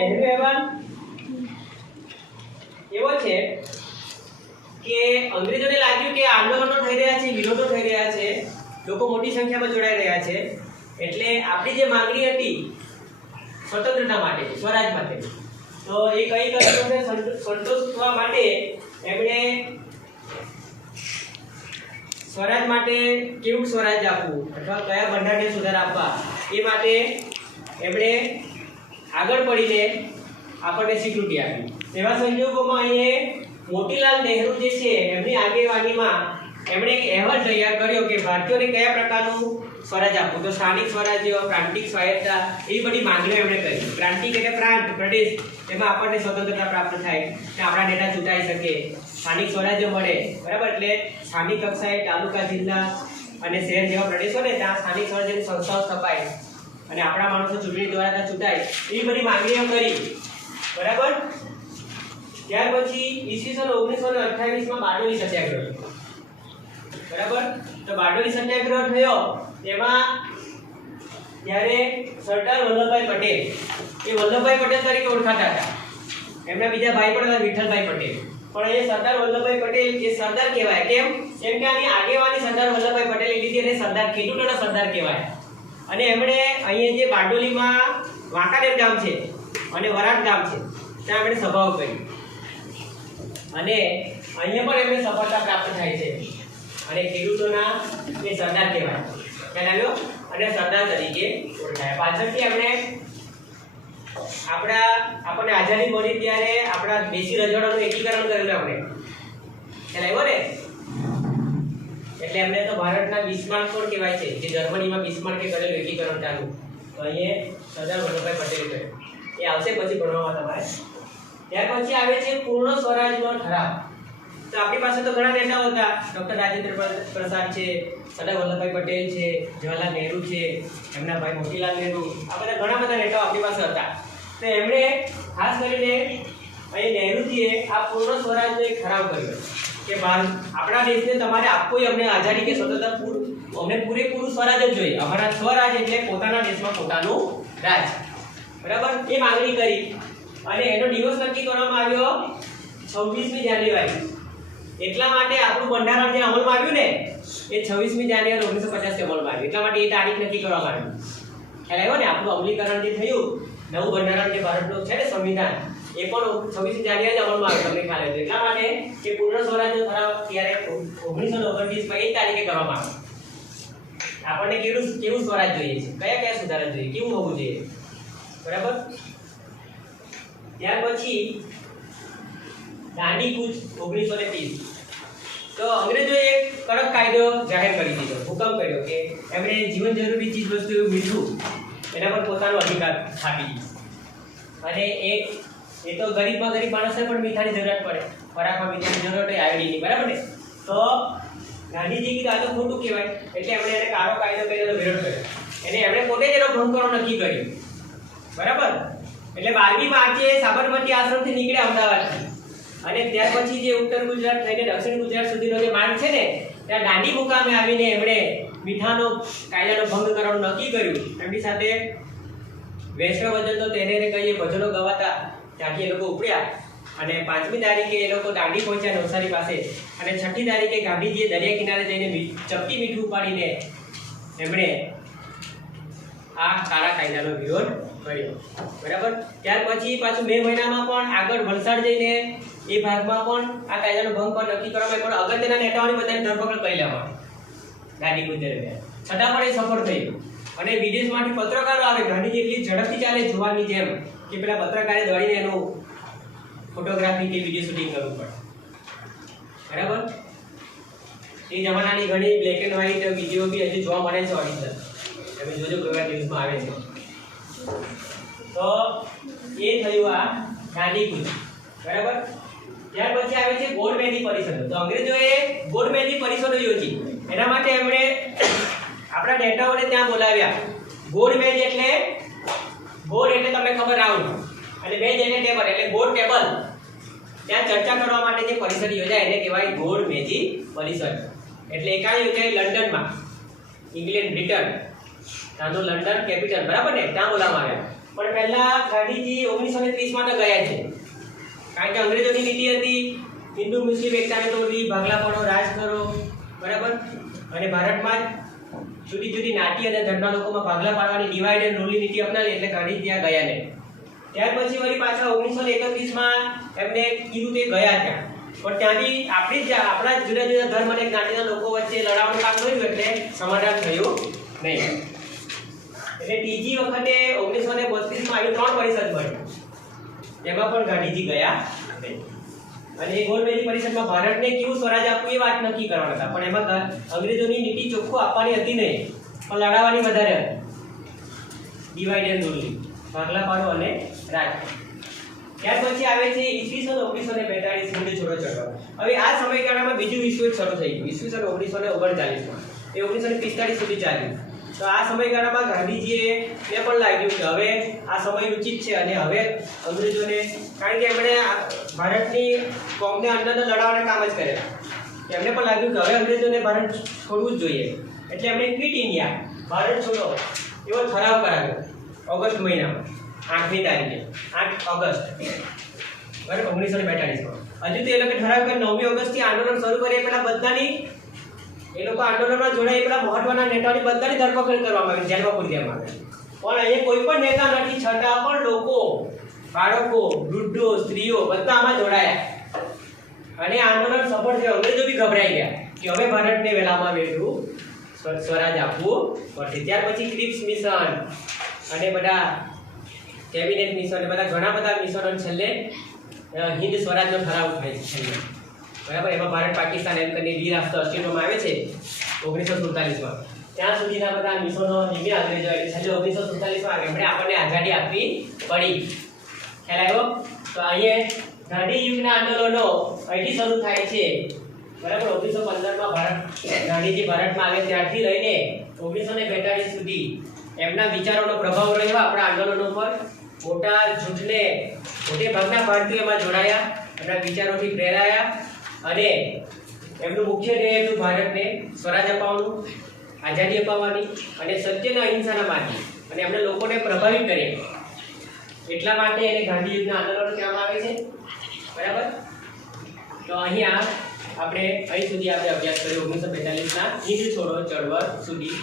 નહેરુ અહેવાલ એવો છે કે અંગ્રેજોને લાગ્યું કે આંદોલનો થઈ રહ્યા છે, વિરોધો થઈ રહ્યા છે, લોકો મોટી સંખ્યામાં જોડાઈ રહ્યા છે, એટલે આપણી જે માંગણી હતી સ્વતંત્રતા માટે, સ્વરાજ માટે, તો એ કઈ કર્યું સંતોષવા માટે એમણે સ્વરાજ માટે કેવું સ્વરાજ આપવું અથવા કયા બંધારણને સુધાર આપવા એ માટે એમણે આગળ પડીને આપણને સ્વીકૃતિ આપી. તેવા સંજોગોમાં અહીં મોતીલાલ નહેરુ જે છે એમની આગેવાનીમાં એમણે એક અહેવાલ તૈયાર કર્યો કે ભારતીયોને કયા પ્રકારનું સ્વરાજ આપવું. તો સ્થાનિક સ્વરાજ્ય, પ્રાંતિક સ્વાયત્તતા એવી બધી માંગણીઓ એમણે કરી. પ્રાંતિક એટલે પ્રાંત, પ્રદેશ, એમાં આપણને સ્વતંત્રતા પ્રાપ્ત થાય કે આપણા નેતા ચૂંટાઈ શકે, સ્થાનિક સ્વરાજ્ય મળે, બરાબર. એટલે સ્થાનિક કક્ષાએ તાલુકા, જિલ્લા અને શહેર જેવા પ્રદેશો ને ત્યાં સ્થાનિક સ્વરાજ્યની સંસ્થાઓ સ્થપાય અને આપણા માણસો ચૂંટણી દ્વારા ત્યાં ચૂંટાય, એવી બધી માંગણીઓ કરી, બરાબર. ત્યાર પછી ઈસવીસન 1928માં બારડોલી સત્યાગ્રહ, બરાબર. તો બારડોલી સત્યાગ્રહ થયો તેમાં ત્યારે સરદાર વલ્લભભાઈ પટેલ, એ વલ્લભભાઈ પટેલ તરીકે ઓળખાતા હતા. એમના બીજા ભાઈ પણ હતા વિઠ્ઠલભાઈ પટેલ, પણ એ સરદાર વલ્લભભાઈ પટેલ એ સરદાર કહેવાય. કેમ કે આની આગેવાની સરદાર વલ્લભભાઈ પટેલે લીધી અને સરદાર ખેડૂતોના સરદાર કહેવાય. અને એમણે અહીંયા જે બારડોલીમાં વાંકાનેર ગામ છે અને વરાટ ગામ છે ત્યાં એમણે સભાઓ કરી અને અહીંયા પણ એમને સફળતા પ્રાપ્ત થાય છે અને ખેડૂતોના એ સરદાર કહેવાય. ખ્યાલ આવ્યો? અને સરદાર તરીકે ઓળખાય. પાછળથી એમણે આપણને આઝાદી મળી ત્યારે આપણા દેશી રજવાડાનું એકીકરણ કરેલું આપણે. ખ્યાલ આવ્યો ને? એટલે એમને તો ભારતના બિસ્માર્ક પણ કહેવાય છે, જે જર્મનીમાં બિસ્માર્કે કરેલું એકીકરણ ચાલુ. તો અહીંયા સરદાર વલ્લભભાઈ પટેલે કર્યું. એ આવશે પછી ભણવામાં તમારે. ત્યાર પછી આવે છે પૂર્ણ સ્વરાજનો ઠરાવ. તો આપણી પાસે તો ઘણા નેતાઓ હતા, ડોક્ટર રાજેન્દ્ર પ્રસાદ છે, સરદાર વલ્લભભાઈ પટેલ છે, જવાહરલાલ નહેરુ છે, એમના ભાઈ મોતીલાલ નહેરુ, આ બધા ઘણા બધા નેતાઓ આપણી પાસે હતા. તો એમણે ખાસ કરીને અહીં નહેરુજીએ આ પૂર્ણ સ્વરાજનો એક ઠરાવ કર્યો કે આપણા દેશને તમારે આપવું, અમને આઝાદી કે સ્વતંત્રતા, અમને પૂરેપૂરું સ્વરાજ જ જોઈએ. અમારા સ્વરાજ એટલે પોતાના દેશમાં પોતાનું રાજ, બરાબર. એ માંગણી કરી અને એનો દિવસ નક્કી કરવામાં આવ્યો 26મી જાન્યુઆરી. એટલા માટે આપણું બંધારણ જે અમલમાં આવ્યું ને એ 26મી જાન્યુઆરી 1950 અમલમાં આવ્યું. એટલા માટે એ તારીખ નક્કી કરવામાં આવી. ખ્યાલ આવ્યો ને? આપણું અમલીકરણ જે થયું, નવું બંધારણ જે ભારતનું છે ને સંવિધાન, એ પણ 26મી જાન્યુઆરી અમલમાં આવ્યું. તમને ખ્યાલ આવ્યો? એટલા માટે કે પૂર્ણ સ્વરાજનો ઠરાવ ત્યારે 1929માં એ તારીખે કરવામાં આવ્યો. આપણને કેવું સ્વરાજ જોઈએ છે, કયા સુધારા જોઈએ, કેવું હોવું જોઈએ, બરાબર. ત્યાર પછી દાંડી કૂચ 1930. તો અંગ્રેજોએ એક કડક કાયદો જાહેર કરી દીધો, હુકમ કર્યો કે એમણે જીવન જરૂરી ચીજ વસ્તુ એવું મીઠું એના પર પોતાનો અધિકાર સ્થાપી દીધો. અને એ તો ગરીબમાં ગરીબ માણસને પણ મીઠાની જરૂરત પડે, ખોરાકમાં મીઠાની જરૂરત હોય, આયોડીનની, બરાબર ને. તો ગાંધીજી કીધું આ તો ખોટું કહેવાય, એટલે એમણે એને કાળો કાયદો કરીને વિરોધ કર્યો. એમણે પોતે જ એનો ભંગ કરવાનો નક્કી કર્યું, બરાબર. એટલે 12મી માર્ચે સાબરમતી આશ્રમથી નીકળ્યા અમદાવાદથી અને ત્યાર પછી જે ઉત્તર ગુજરાત થઈને દક્ષિણ ગુજરાત સુધીનો જે માર્ગ છે ને ત્યાં દાંડી મુકામે આવીને એમણે મીઠાનો કાયદાનો ભંગ કરવાનું નક્કી કર્યું. એમની સાથે વૈષ્ણવ ભજન તો તેને કહીએ ભજનો ગવાતા ત્યાંથી એ લોકો ઉપડ્યા અને 5મી તારીખે એ લોકો દાંડી પહોંચ્યા નવસારી પાસે અને 6ઠી તારીખે ગાંધીજીએ દરિયા કિનારે જઈને ચપટી મીઠું ઉપાડીને એમણે આ કાળા કાયદાનો વિરોધ કર્યો, બરાબર. ત્યાર પછી પાછું મે મહિનામાં પણ આગળ વલસાડ જઈને એ ભાગમાં પણ આ કાયદાનો ભંગ પર નક્કી કરવામાં પણ અગત્યના નેતાઓની બધાની ધરપકડ કરી લેવામાં ગાંધી કૂચ દરમિયાન. છતાં પણ એ સફળ થયું અને વિદેશમાંથી પત્રકારો આવે. ગાંધીજી એટલી ઝડપથી ચાલે જોવાની જેમ કે પેલા પત્રકારે દોડીને એનું ફોટોગ્રાફી કે વિડીયો શૂટિંગ કરવું પડે, બરાબર. એ જમાનાની ઘણી બ્લેક એન્ડ વ્હાઇટ વિડીયો બી હજુ જોવા મળે છે ઓરિજિનલ. તમે જોજો કેવા ન્યૂઝમાં આવે છે. તો એ થયું આ ગાંધી કૂચ, બરાબર. ત્યાર પછી આવે છે ગોળમેજી પરિષદો. તો અંગ્રેજોએ ગોળમેજી પરિષદો યોજી. એના માટે એમણે આપણા નેતાઓને ત્યાં બોલાવ્યા. ગોળમેજ એટલે ગોળ એટલે તમને ખબર રાઉન્ડ અને મેજ એટલે ટેબલ, એટલે ગોળ ટેબલ. ત્યાં ચર્ચા કરવા માટે જે પરિષદ યોજાય એને કહેવાય ગોળમેજી પરિષદ. એટલે એ ક્યાં યોજાય? લંડનમાં, ઇંગ્લેન્ડ, બ્રિટન. ત્યાંનું લંડન કેપિટલ, બરાબર ને, ત્યાં બોલાવવામાં આવ્યા. પણ પહેલા ગાંધીજી 1930 માં તો ગયા છે, કારણ કે અંગ્રેજોની નીતિ હતી હિન્દુ મુસ્લિમ એકતાને તોડવી, ભાગલા પાડો, રાજ કરો, બરાબર, અને ભારતમાં જુદી જુદી નાટી અને ધર્મના લોકોમાં ભાગલા પાડવાની ડિવાઇડ એન્ડ રૂલની નીતિ અપનાવી, એટલે ગાંધીજી ત્યાં ગયા નહીં. ત્યાર પછી વળી પાછા 1931 માં એમને કીધું તે ગયા ત્યાં, પણ ત્યાંથી આપણા જુદા જુદા ધર્મ અને જ્ઞાતિના લોકો વચ્ચે લડાવાનું કામ કર્યું, એટલે સમાધાન થયું નહીં. એટલે ત્રીજી વખતે 1932 માં આવી 3 પરિષદ મળી, એમાં પણ ગાંધીજી ગયા નહીં. અને એ ગોલમેજી પરિષદમાં ભારતને કેવું સ્વરાજ આપવું એ વાત નક્કી કરવાના હતા, પણ એમાં અંગ્રેજોની નીતિ ચોખ્ખું આપવાની હતી નહીં, પણ લડાવવાની વધારે હતી, ડિવાઇડ એન્ડ રૂલ, ભાગલા પાડો અને રાજ. ત્યાર પછી આવે છે ઈસવીસન 1942 હિન્દ છોડો ચળવળ. હવે આ સમયગાળામાં બીજું વિશ્વયુદ્ધ શરૂ થઈ ગયું, ઈસવીસન 1939 માં, એ 1945 સુધી ચાલ્યું. તો આ સમયગાળામાં ગાંધીજીએ પણ લાગ્યું કે હવે આ સમય ઉચિત છે અને હવે અંગ્રેજોને, કારણ કે એમણે ભારતની કોમને અંદરના લડાવવાના કામ જ કરેલા, એમને પણ લાગ્યું કે હવે અંગ્રેજોને ભારત છોડવું જ જોઈએ, એટલે એમણે ક્વિટ ઇન્ડિયા, ભારત છોડો એવો ઠરાવ કરાવ્યો ઓગસ્ટ મહિનામાં 8મી તારીખે, 8 ઓગસ્ટ બરાબર 1942 માં. હજુ તો એ લોકો ઠરાવ કરી 9મી ઓગસ્ટથી આંદોલન શરૂ કરીએ પહેલા બધાની, એ લોકો આંદોલનમાં જોડાય પેલા મહત્વના નેતાઓની બધાની ધરપકડ કરવામાં આવી, જેલમાં પૂરી દેવામાં આવી. પણ અહીંયા કોઈ પણ નેતા નથી, છતાં પણ લોકો, બાળકો, વૃદ્ધો, સ્ત્રીઓ બધા આમાં જોડાયા અને આંદોલન સફળ થયું. અંગ્રેજો બી ગભરાઈ ગયા કે હવે ભારતને વહેલામાં વહેલું સ્વરાજ આપવું પડશે. ત્યાર પછી ક્રિપ્સ મિશન અને બધા કેબિનેટ મિશન, બધા ઘણા બધા મિશનો છેલ્લે હિન્દ સ્વરાજનો ઠરાવ થાય છે, બરાબર. એમાં ભારત પાકિસ્તાન એમ કરીને દ્વિરાષ્ટ્ર અસ્તિત્વમાં આવે છે 1947 માં. ત્યાં સુધીના બધા મિશનો નિમે અંગ્રેજો, એટલે છેલ્લે 1947 માં એમણે આપણને આઝાદી આપવી પડી. ખ્યાલ આવ્યો? તો અહીંયા ગાંધી યુગના આંદોલનો અહીંથી શરૂ થાય છે, બરાબર. 1915 માં ગાંધીજી ભારતમાં આવે ત્યારથી લઈને 1942 સુધી એમના વિચારોનો પ્રભાવ રહ્યો આપણા આંદોલનો પર. મોટા ભાગના ભારતીયો એમાં જોડાયા, એમના વિચારોથી પ્રેરાયા અને એમનું મુખ્ય ધ્યેય હતું ભારતને સ્વરાજ અપાવવાનું, આઝાદી અપાવવાની અને સત્યના અહિંસાના માર્ગે, અને એમણે લોકોને પ્રભાવિત કર્યા. એટલા માટે એને ગાંધી યુગના આંદોલનો કહેવામાં આવે છે, બરાબર. તો અહીં સુધી આપણે અભ્યાસ કર્યો 1945 ના હિન્દ છોડો ચળવળ સુધી.